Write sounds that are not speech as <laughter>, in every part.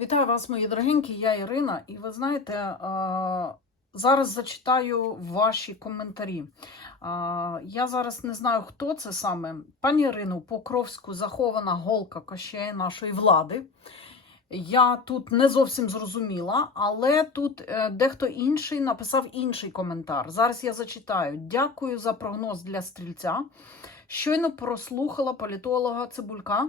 Вітаю вас, мої дорогенькі, я Ірина, і ви знаєте, е, зараз зачитаю ваші коментарі. Е, Я зараз не знаю, хто це саме. Пані Ірину, Покровську захована голка кощея нашої влади. Я тут не зовсім зрозуміла, але тут е, дехто інший написав інший коментар. Зараз я зачитаю. Дякую за прогноз для стрільця. Щойно прослухала політолога Цибулька.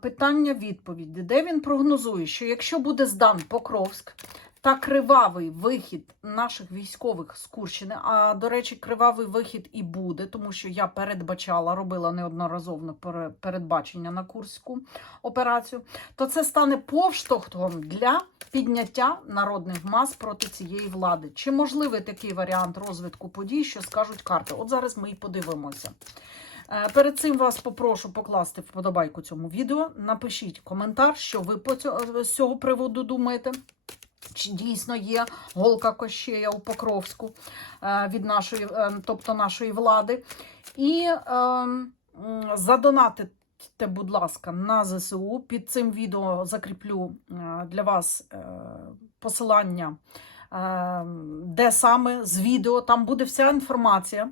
Питання відповіді, де він прогнозує, що якщо буде здан Покровськ та кривавий вихід наших військових з Курщини, а до речі, кривавий вихід і буде, тому що я передбачала, робила неодноразово пере- передбачення на Курську операцію, то це стане повштовхом для підняття народних мас проти цієї влади. Чи можливий такий варіант розвитку подій, що скажуть карти? От зараз ми і подивимося. Е, Перед цим вас попрошу покласти вподобайку цьому відео. Напишіть коментар, що ви по цьо- з цього приводу думаєте. Чи дійсно є голка Кощея у Покровську е, від нашої, е, тобто нашої влади. І е, задонатите, будь ласка, на ЗСУ. Під цим відео закріплю для вас посилання, де саме з відео. Там буде вся інформація.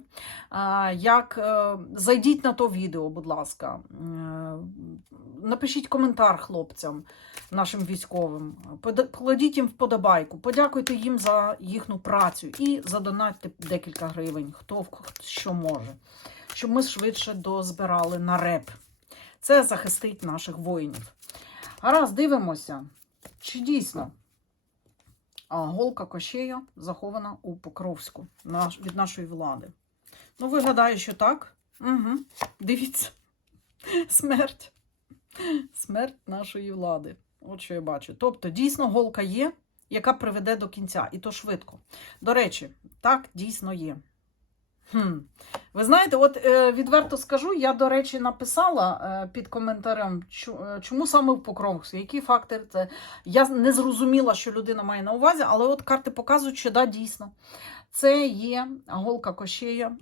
Е, Як е, зайдіть на то відео, будь ласка. Е, Напишіть коментар хлопцям, нашим військовим. Покладіть їм вподобайку, подякуйте їм за їхню працю і задонатьте декілька гривень, хто що може, щоб ми швидше дозбирали на реп. Це захистить наших воїнів. Гаразд, дивимося, чи дійсно голка Кощея захована у Покровську від нашої влади. Ну, виглядає, що так. Угу. Дивіться. Смерть. Смерть нашої влади. От що я бачу. Тобто, дійсно, голка є, яка приведе до кінця, і то швидко. До речі, так дійсно є. Хм. Ви знаєте, от е, відверто скажу, я, до речі, написала е, під коментарем, е, чому саме в Покровську, які фактори це. Я не зрозуміла, що людина має на увазі, але от карти показують, що да, дійсно. Це є голка Кощея,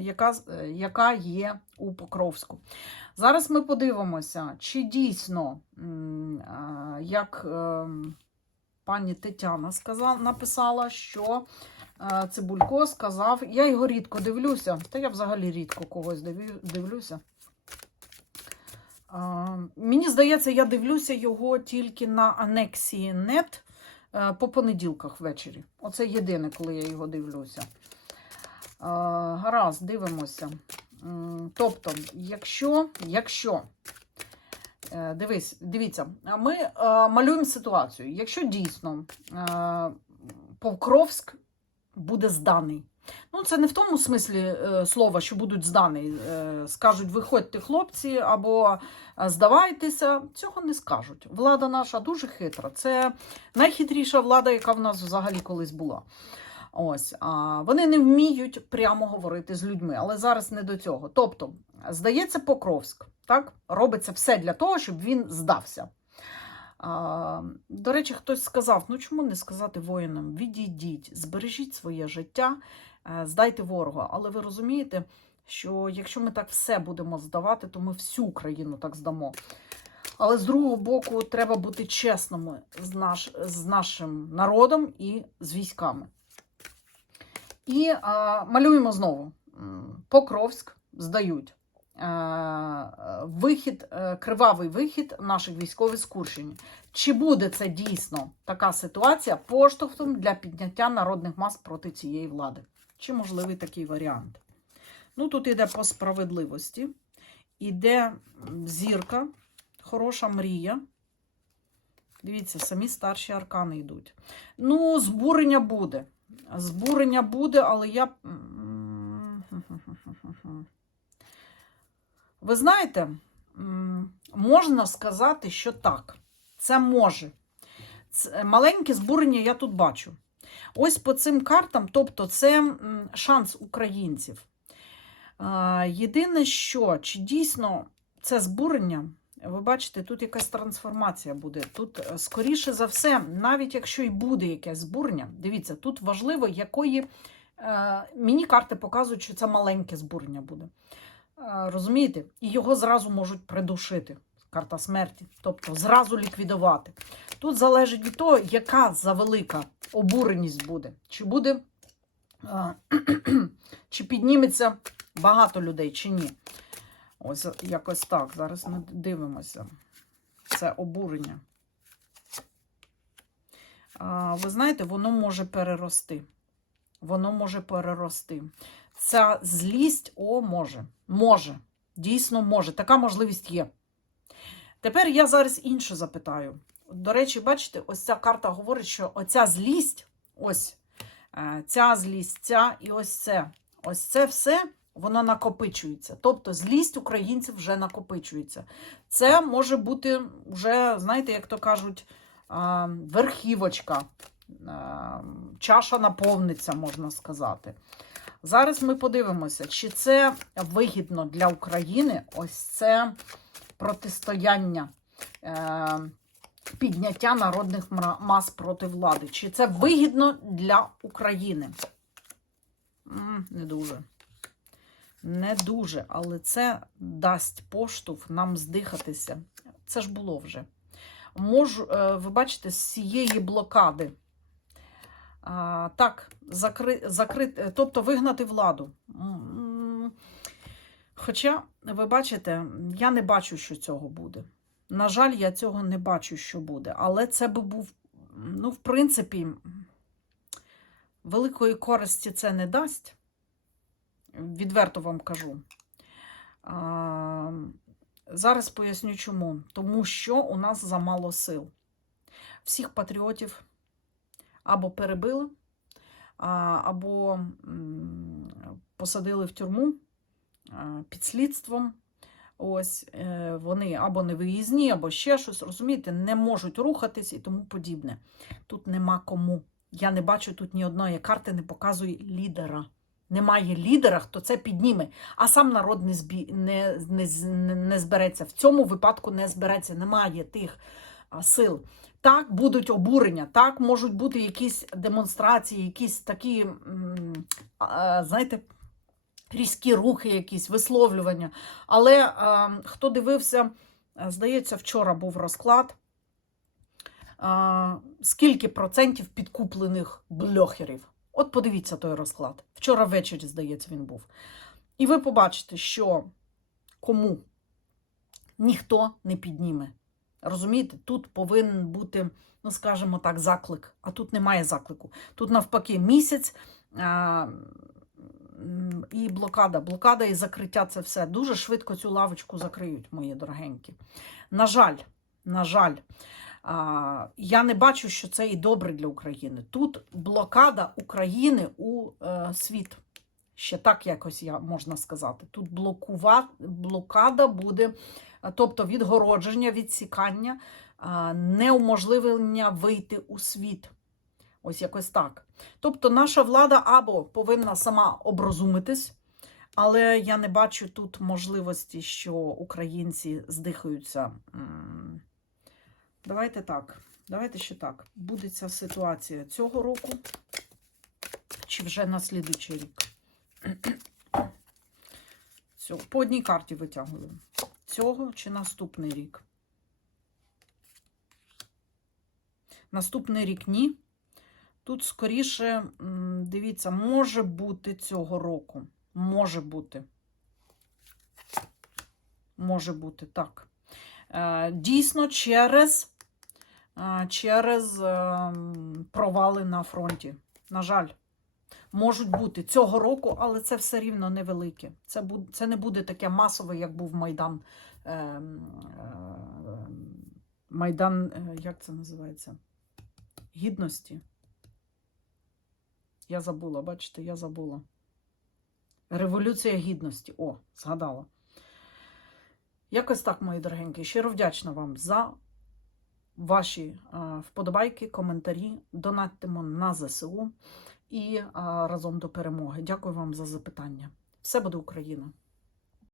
яка, яка є у Покровську. Зараз ми подивимося, чи дійсно, як е, пані Тетяна сказала, написала, що Цибулько сказав, я його рідко дивлюся, та я взагалі рідко когось дивлюся. Е, Мені здається, я дивлюся його тільки на анексії нет е, по понеділках ввечері. Оце єдине, коли я його дивлюся. Е, Гаразд, дивимося. Тобто, якщо, якщо е, дивись, дивіться, ми е, малюємо ситуацію. Якщо дійсно е, Покровськ буде зданий. Ну, це не в тому смислі е, слова, що будуть здані. Е, скажуть, виходьте, хлопці, або е, здавайтеся. Цього не скажуть. Влада наша дуже хитра. Це найхитріша влада, яка в нас взагалі колись була. Ось, а вони не вміють прямо говорити з людьми, але зараз не до цього. Тобто, здається, Покровськ так робиться все для того, щоб він здався. До речі, хтось сказав: ну чому не сказати воїнам: відійдіть, збережіть своє життя, е, здайте ворога. Але ви розумієте, що якщо ми так все будемо здавати, то ми всю країну так здамо. Але з другого боку, треба бути чесними з, наш, з нашим народом і з військами. І а, малюємо знову. Покровськ здають. Е, Вихід, е, кривавий вихід наших військових з Курщини. Чи буде це дійсно така ситуація поштовхом для підняття народних мас проти цієї влади? Чи можливий такий варіант? Ну, тут іде по справедливості, іде зірка, хороша мрія. Дивіться, самі старші аркани йдуть. Ну, збурення буде. Збурення буде, але я. Ви знаєте, можна сказати, що так. Це може. Це маленьке збурення я тут бачу. Ось по цим картам, тобто, це шанс українців. Єдине, що чи дійсно це збурення, ви бачите, тут якась трансформація буде. Тут, е, скоріше за все, навіть якщо і буде якесь збурення, дивіться, тут важливо, якої. е, Мені карти показують, що це маленьке збурення буде. Розумієте? І його зразу можуть придушити. Карта смерті, тобто зразу ліквідувати. Тут залежить від того, яка завелика обуреність буде. Чи буде, а, <clears throat> чи підніметься багато людей, чи ні. Ось якось так. Зараз ми дивимося. Це обурення. А, ви знаєте, воно може перерости. Воно може перерости. Ця злість, о, може. Може. Дійсно може. Така можливість є. Тепер я зараз інше запитаю. До речі, бачите, ось ця карта говорить, що оця злість, ось е, ця злість, ця і ось це. Ось це все воно накопичується. Тобто злість українців вже накопичується. Це може бути вже, знаєте, як то кажуть, верхівочка, чаша наповниться, можна сказати. Зараз ми подивимося, чи це вигідно для України ось це протистояння. Е, Підняття народних мас проти влади. Чи це вигідно для України? Не дуже. Не дуже, але це дасть поштовх нам здихатися. Це ж було вже. Можу, е, ви бачите, з цієї блокади. Так, закри, закри, е, тобто вигнати владу. Хоча, ви бачите, я не бачу, що цього буде. На жаль, я цього не бачу, що буде. Але це би був, ну, в принципі, великої користі це не дасть. Відверто вам кажу. А, зараз поясню чому. Тому що у нас замало сил. Всіх патріотів або перебили, або посадили в тюрму під слідством. Ось е, вони або не виїзні, або ще щось, розумієте, не можуть рухатись і тому подібне. Тут нема кому. Я не бачу тут ні одної карти, не показує лідера. Немає лідера, хто це підніме, а сам народ не, збі... не, не, не, збереться. В цьому випадку не збереться, немає тих сил. Так, будуть обурення, так, можуть бути якісь демонстрації, якісь такі, знаєте, різкі рухи, якісь висловлювання. Але хто дивився, здається, вчора був розклад. Скільки процентів підкуплених бльохерів? От подивіться той розклад. Вчора ввечері, здається, він був. І ви побачите, що кому ніхто не підніме. Розумієте, тут повинен бути, ну скажімо так, заклик, а тут немає заклику. Тут навпаки місяць а, і блокада. Блокада і закриття це все. Дуже швидко цю лавочку закриють, мої дорогенькі. На жаль, на жаль, а, я не бачу, що це і добре для України. Тут блокада України у е, світ. Ще так якось я можна сказати. Тут блокува, блокада буде, тобто відгородження, відсікання, неуможливлення вийти у світ. Ось якось так. Тобто наша влада або повинна сама оброзумитись, але я не бачу тут можливості, що українці здихаються. Давайте так. Давайте ще так. Буде ця ситуація цього року, чи вже на слідуючий рік. Цього. По одній карті витягую. Цього чи наступний рік? Наступний рік ні. Тут скоріше, дивіться, може бути цього року. Може бути. Може бути, так. Е, Дійсно, через, е, через ем, провали на фронті. На жаль, можуть бути цього року, але це все рівно невелике. Це, бу- це не буде таке масове, як був Майдан. ем, е, Майдан, е, як це називається? Гідності. Я забула, бачите, я забула. Революція гідності. О, згадала. Якось так, мої дорогенькі. Щиро вдячна вам за ваші е, вподобайки, коментарі. Донаттимо на ЗСУ і разом до перемоги. Дякую вам за запитання. Все буде Україна!